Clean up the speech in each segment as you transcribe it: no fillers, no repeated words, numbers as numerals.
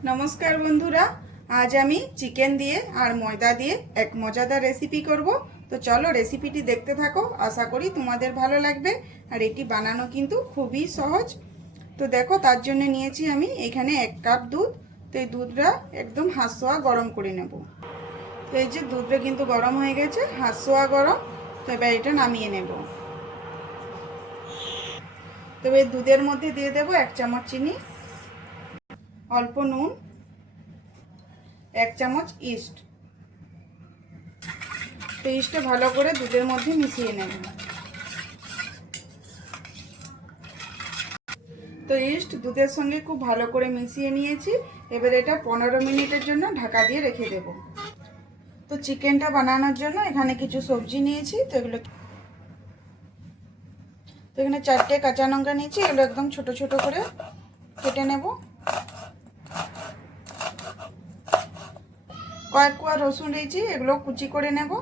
नमस्कार बंधुरा आज आमी चिकेन दिए और मयदा दिए एक मजादार रेसिपि करब। तो चलो रेसिपिटी देखते थाको, आशा करी तुम्हादेर भालो लागबे। और एटी बानानो किन्तु खूबई सहज। तो देखो तार जन्य नियेछि आमी एखाने 1 कप दूध। तो दूधटा एकदम हाथ गरम करे नेब। तो এই যে দুধটা কিন্তু গরম হয়ে গেছে, হাঁসোয়া গরম। তো এবার এটা নামিয়ে নেব। তো এই দুধের মধ্যে দিয়ে দেব 1 চামচ চিনি, অল্প নুন, 1 চামচ ইস্ট। তো ইস্টটা ভালো করে দুধের মধ্যে মিশিয়ে নেব। তো ইস্ট দুধের সঙ্গে খুব ভালো করে মিশিয়ে নিয়েছি। এবার এটা 15 মিনিটের জন্য ঢাকা দিয়ে রেখে দেব। তো চিকেনটা বানানোর জন্য এখানে কিছু সবজি নিয়েছি। তো এগুলো এখানে 4টে কাঁচা লঙ্কা নিয়েছি, এগুলো একদম ছোট ছোট করে কেটে নেব। কয়েক কোয়া রসুন নিয়েছি, এগুলো কুচি করে নেব।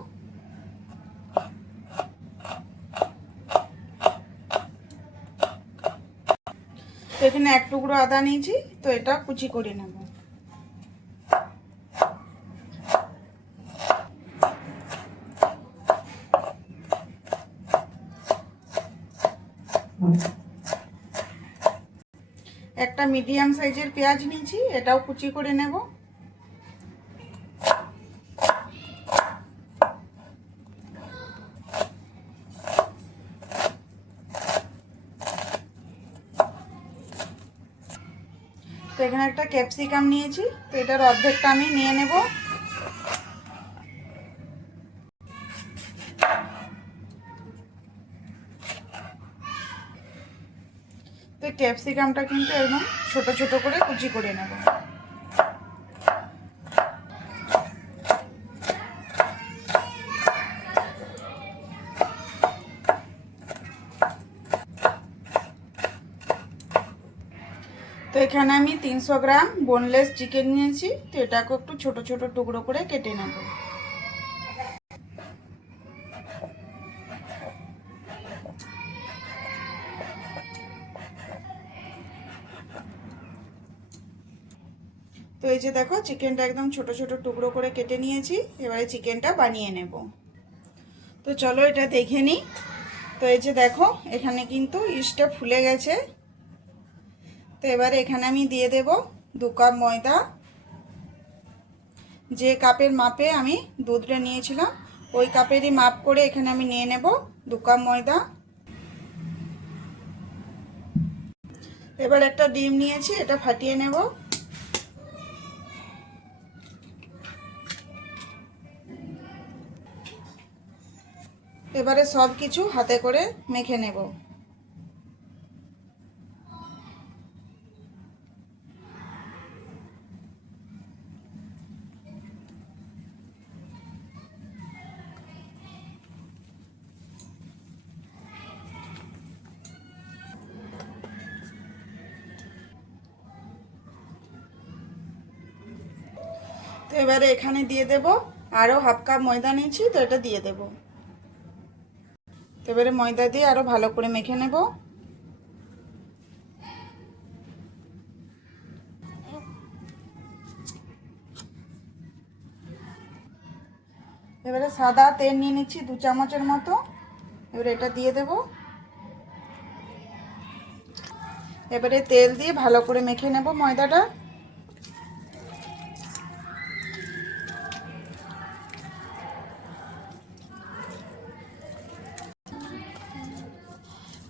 তো এখানে 1 টুকরো আদা নিয়েছি, তো এটা কুচি করে নেব। একটা মিডিয়াম সাইজের পেঁয়াজ নিয়েছি, এটাও কুচি করে নেব। তো এখানে একটা ক্যাপসিকাম নিয়েছি, তো এটার অর্ধেকটা আমি নিয়ে নেব। তো ক্যাপসিকামটা কিন্তু একদম ছোট ছোট করে কুচি করে নেব। তো এখানে আমি 300 গ্রাম বোনলেস চিকেন নিয়েছি, তো এটাকে একটু ছোট ছোট টুকরো করে কেটে নেব। তো এই যে দেখো চিকেনটা একদম ছোট ছোট টুকরো করে কেটে নিয়েছি। এবারে চিকেনটা বানিয়ে নেব। তো চলো এটা দেখে নিই। তো এই যে দেখো এখানে কিন্তু ইস্টটা ফুলে গেছে। তো এবারে এখানে আমি দিয়ে দেব 2 কাপ ময়দা। যে কাপের মাপে আমি দুধটা নিয়েছিলাম ওই কাপেরই মাপ করে এখানে আমি নিয়ে নেব 2 কাপ ময়দা। এবার একটা ডিম নিয়েছি, এটা ফাটিয়ে নেব। এবারে সব কিছু হাতে করে মেখে নেব। তো এবারে এখানে দিয়ে দেব আরো হাফ কাপ ময়দা নিয়েছি, তো এটা দিয়ে দেব। তো এবারে ময়দা দিয়ে আরো ভালো করে মেখে নেব। এবারে সাদা তেল নিয়ে নিচ্ছি 2 চামচের মতো। এবারে এটা দিয়ে দেব। এবারে তেল দিয়ে ভালো করে মেখে নেব ময়দাটা।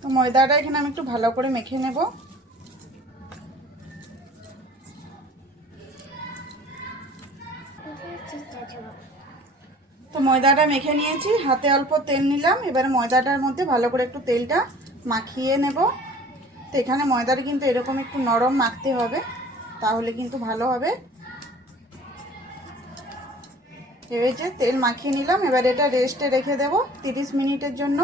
তো ময়দাটা এখানে আমি একটু ভালো করে মেখে নেব। তো ময়দাটা মেখে নিয়েছি, হাতে অল্প তেল নিলাম। এবারে ময়দাটার মধ্যে ভালো করে একটু তেলটা মাখিয়ে নেব। তো এখানে ময়দাটা কিন্তু এরকম একটু নরম মাখতে হবে, তাহলে কিন্তু ভালো হবে। এবার যে তেল মাখিয়ে নিলাম, এবার এটা রেস্টে রেখে দেব 30 মিনিটের জন্য।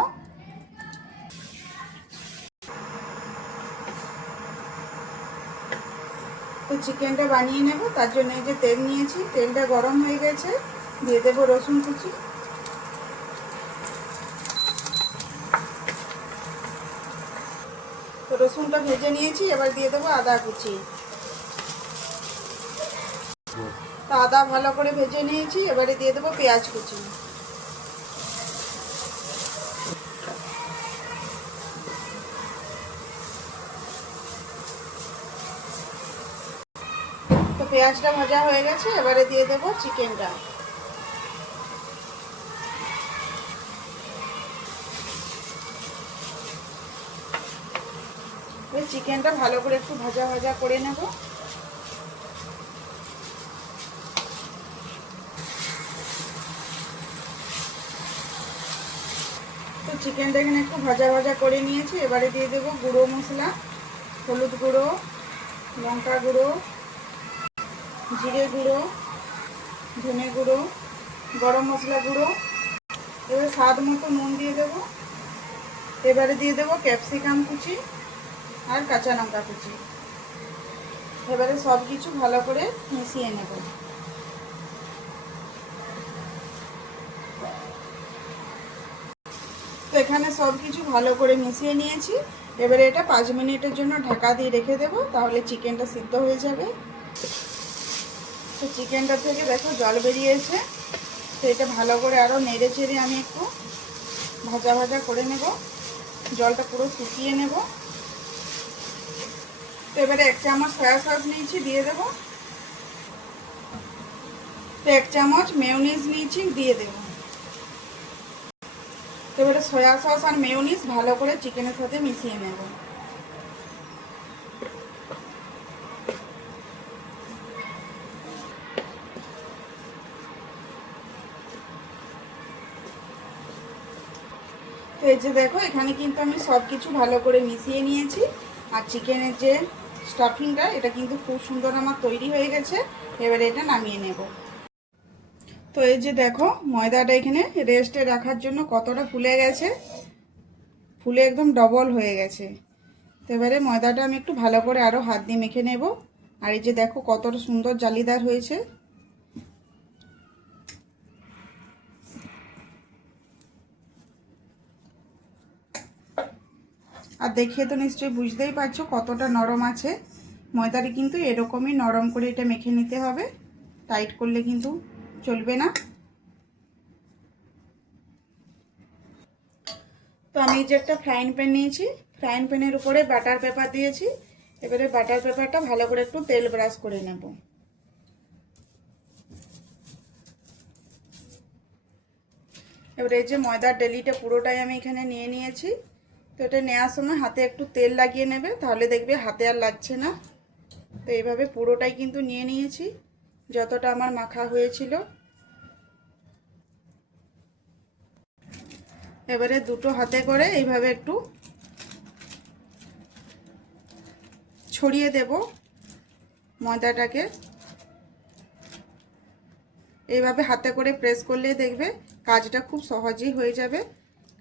তো চিকেনটা বানিয়ে নেব, তার জন্য এই যে তেল নিয়েছি, তেলটা গরম হয়ে গেছে, দিয়ে দেব রসুন কুচি। তো রসুনটা ভেজে নিয়েছি, এবার দিয়ে দেবো আদা কুচি। তো আদা ভালো করে ভেজে নিয়েছি, এবারে দিয়ে দেবো পেঁয়াজ কুচি। তো পেঁয়াজটা ভাজা হয়ে গেছে, এবারে দিয়ে দেবো চিকেনটা। চিকেনটা ভালো করে একটু ভাজা ভাজা করে নেব। তো চিকেনটা এখানে একটু ভাজা ভাজা করে নিয়েছি, এবারে দিয়ে দেবো গুঁড়ো মশলা, হলুদ গুঁড়ো, লঙ্কা গুঁড়ো, জিরে গুঁড়ো, ধনে গুঁড়ো, গরম মশলা গুঁড়ো। এবার স্বাদ মতো নুন দিয়ে দেবো। এবারে দিয়ে দেবো ক্যাপসিকাম কুচি আর কাঁচা লঙ্কা কুচি। এবারে সব কিছু ভালো করে মিশিয়ে নেব। তো এখানে সব কিছু ভালো করে মিশিয়ে নিয়েছি, এবারে এটা 5 মিনিটের জন্য ঢাকা দিয়ে রেখে দেবো, তাহলে চিকেনটা সিদ্ধ হয়ে যাবে। তো চিকেনটা থেকে দেখো জল বেরিয়েছে, তো এটা ভালো করে আরও নেড়ে চেড়ে আমি একটু ভাজা ভাজা করে নেব, জলটা পুরো শুকিয়ে নেব। তো এবারে 1 চামচ সয়া সস নিয়েছি, দিয়ে দেবো। তো 1 চামচ মেয়োনিজ নিয়েছি, দিয়ে দেবো। তো এবারে সয়া সস আর মেয়োনিজ ভালো করে চিকেনের সাথে মিশিয়ে নেব। তো এই যে দেখো এখানে কিন্তু আমি সব কিছু ভালো করে মিশিয়ে নিয়েছি, আর চিকেনের যে স্টাফিংটা এটা কিন্তু খুব সুন্দর আমার তৈরি হয়ে গেছে। এবারে এটা নামিয়ে নেব। তো এই যে দেখো ময়দাটা এখানে রেস্টে রাখার জন্য কতটা ফুলে গেছে, ফুলে একদম ডবল হয়ে গেছে। তো এবারে ময়দাটা আমি একটু ভালো করে আরও হাত দিয়ে মেখে নেব। আর এই যে দেখো কতটা সুন্দর জালিদার হয়েছে। আর দেখে তো নিশ্চয়ই বুঝতেই পারছো কতটা নরম আছে। ময়দাটা কিন্তু এরকমই নরম করে এটা মেখে নিতে হবে, টাইট করলে কিন্তু চলবে না। তো আমি যে একটা ফ্রাইং প্যান নিয়েছি, ফ্রাইং প্যানের উপরে বাটার পেপার দিয়েছি। এবারে বাটার পেপারটা ভালো করে একটু তেল ব্রাশ করে নেব। এবারে এই যে ময়দার ডেলিটা পুরোটাই আমি এখানে নিয়ে নিয়েছি। তো এটা নেওয়ার সময় হাতে একটু তেল লাগিয়ে নেবে, তাহলে দেখবে হাতে আর লাগছে না। তো এইভাবে পুরোটাই কিন্তু নিয়ে নিয়েছি, যতটা আমার মাখা হয়েছিল। এবারে দুটো হাতে করে এইভাবে একটু ছড়িয়ে দেব ময়দাটাকে। এইভাবে হাতে করে প্রেস করলেই দেখবে কাজটা খুব সহজেই হয়ে যাবে,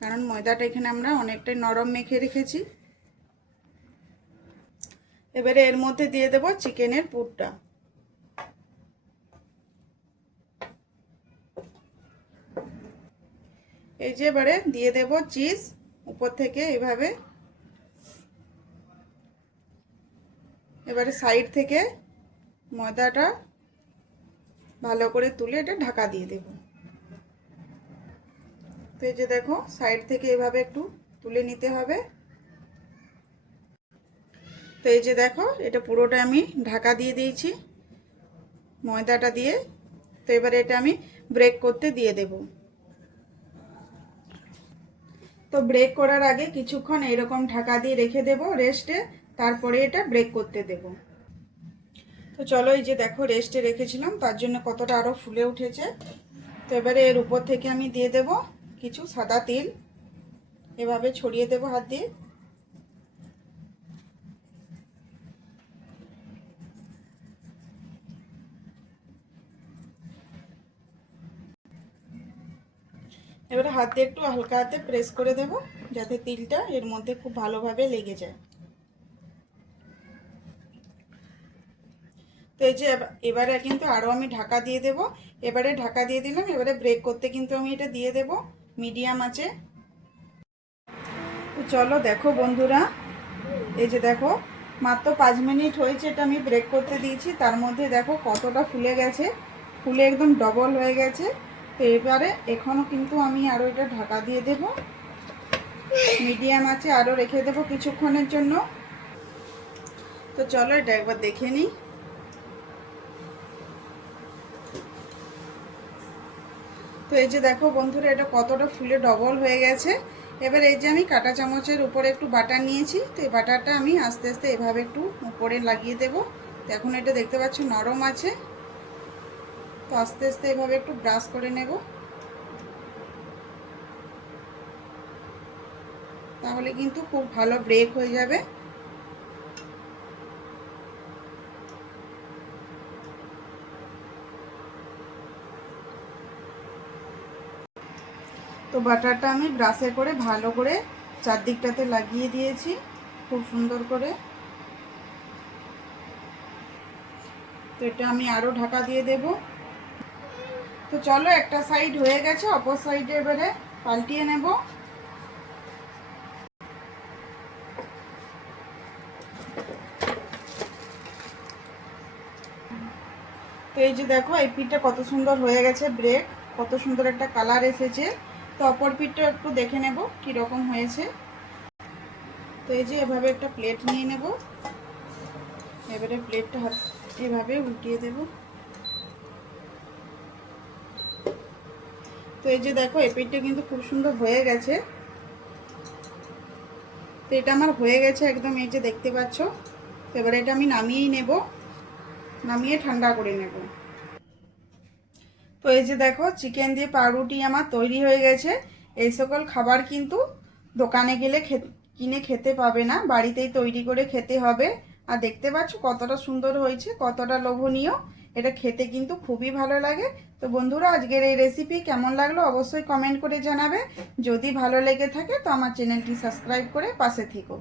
কারণ ময়দাটা এখানে আমরা অনেকটাই নরম মেখে রেখেছি। এবারে এর মধ্যে দিয়ে দেব চিকেনের পুরটা। এই যে এবারে দিয়ে দেব চিজ উপর থেকে এইভাবে। এবারে সাইড থেকে ময়দাটা ভালো করে তুলে এটা ঢাকা দিয়ে দেব। তো এই যে দেখো সাইড থেকে এভাবে একটু তুলে নিতে হবে। তো এই যে দেখো এটা পুরোটা আমি ঢাকা দিয়ে দিয়েছি ময়দাটা দিয়ে। তো এবারে এটা আমি ব্রেক করতে দিয়ে দেব। তো ব্রেক করার আগে কিছুক্ষণ এরকম ঢাকা দিয়ে রেখে দেব রেস্টে, তারপরে এটা ব্রেক করতে দেব। তো চলো এই যে দেখো রেস্টে রেখেছিলাম, তার জন্য কতটা আরও ফুলে উঠেছে। তো এবারে এর উপর থেকে আমি দিয়ে দেব কিছু সাদা তেল, এভাবে ছড়িয়ে দেব হাত দিয়ে। হাত দিয়ে একটু হালকা হাতে প্রেস করে দেব, যাতে তিলটা এর মধ্যে খুব ভালোভাবে লেগে যায়। তো এই যে এবারে কিন্তু আরও আমি ঢাকা দিয়ে দেব। এবারে ঢাকা দিয়ে দিলাম। এবারে ব্রেক করতে কিন্তু আমি এটা দিয়ে দেব মিডিয়াম আঁচে। তো চলো দেখো বন্ধুরা, এই যে দেখো মাত্র 5 মিনিট হয়েছে এটা আমি ব্রেক করতে দিয়েছি, তার মধ্যে দেখো কতটা ফুলে গেছে, ফুলে একদম ডবল হয়ে গেছে। তো এবারে এখনও কিন্তু আমি আরও এটা ঢাকা দিয়ে দেব, মিডিয়াম আঁচে আরও রেখে দেব কিছুক্ষণের জন্য। তো চলো এটা একবার দেখে নিই। তো এই যে দেখো বন্ধুরা, এটা কতটা ফুলে ডবল হয়ে গেছে। এবার এই যে আমি কাঁটা চামচের উপরে একটু বাটার নিয়েছি, তো এই বাটারটা আমি আস্তে আস্তে এভাবে একটু উপরে লাগিয়ে দেব। তো এখন এটা দেখতে পাচ্ছ নরম আছে, তো আস্তে আস্তে এভাবে একটু ব্রাশ করে নেব, তাহলে কিন্তু খুব ভালো ব্রেক হয়ে যাবে। তো বাটারটা আমি ব্রাশে করে ভালো করে চারদিকটাতে লাগিয়ে দিয়েছি খুব সুন্দর করে। তো এটা আমি আরও ঢাকা দিয়ে দেব। তো চলো একটা সাইড হয়ে গেছে, অপর সাইডে এবারে পাল্টিয়ে নেব। তো এই যে দেখো এই পিঠটা কত সুন্দর হয়ে গেছে, ব্রেক কত সুন্দর একটা কালার এসেছে। তো অপর পিঠটা একটু দেখে নেব কীরকম হয়েছে। তো এই যে এভাবে একটা প্লেট নিয়ে নেব, এবারে প্লেটটা এভাবে উল্টিয়ে দেব। তো এই যে দেখো এই পিঠটা কিন্তু খুব সুন্দর হয়ে গেছে। তো এটা আমার হয়ে গেছে একদম, এই যে দেখতে পাচ্ছ। তো এবারে এটা আমি নামিয়েই নেব, নামিয়ে ঠান্ডা করে নেব। তো এই যে দেখো চিকেন দিয়ে পাউরুটি আমার তৈরি হয়ে গেছে। এই সকল খাবার কিন্তু দোকানে গেলে কিনে খেতে পাবে না, বাড়িতেই তৈরি করে খেতে হবে। আর দেখতে পাচ্ছ কতটা সুন্দর হয়েছে, কতটা লোভনীয়। এটা খেতে কিন্তু খুবই ভালো লাগে। তো বন্ধুরা, আজকের এই রেসিপি কেমন লাগলো অবশ্যই কমেন্ট করে জানাবে। যদি ভালো লেগে থাকে তো আমার চ্যানেলটি সাবস্ক্রাইব করে পাশে থেকো।